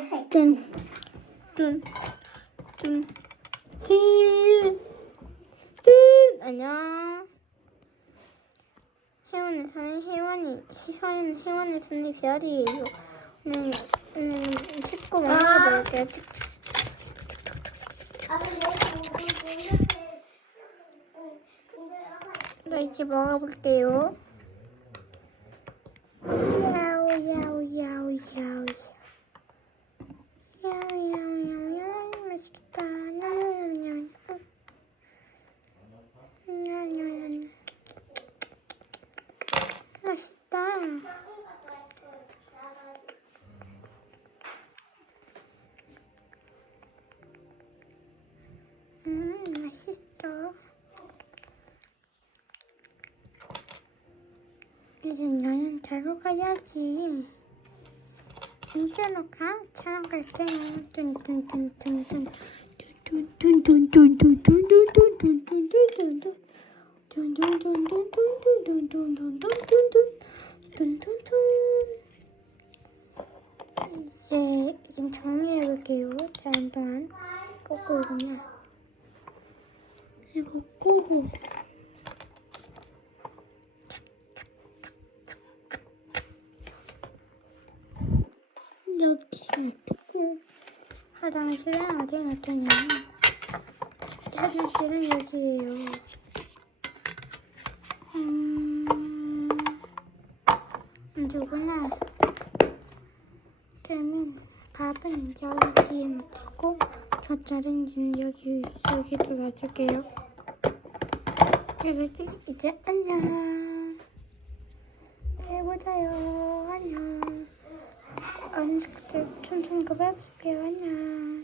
살짝. 좀, 좀, 좀, 길, 길, 안녕. 혜원의 사는 혜원이, 희사는 혜원의 손이 별이에요. 오늘, 오늘 찍고 만들어드릴게요. 나 이제 먹어볼게요. 맛있어. 이제 너는 자러 가야지. 진짜로 가? 차갈 때. 이제 정리해볼게요. 잠깐만. 꼬꼬 그냥. 이거 끄고. 여기 있고 화장실은 어디 놨더냐면 화장실은 여기에요. 음, 누구나 그러면 밥은 여기에 놓고 젖자른 여기 여기도 놔줄게요. 그래서 이제 안녕. 내일 보자요. 안녕. 음식들 춤춘 거 봐줄게요. 안녕.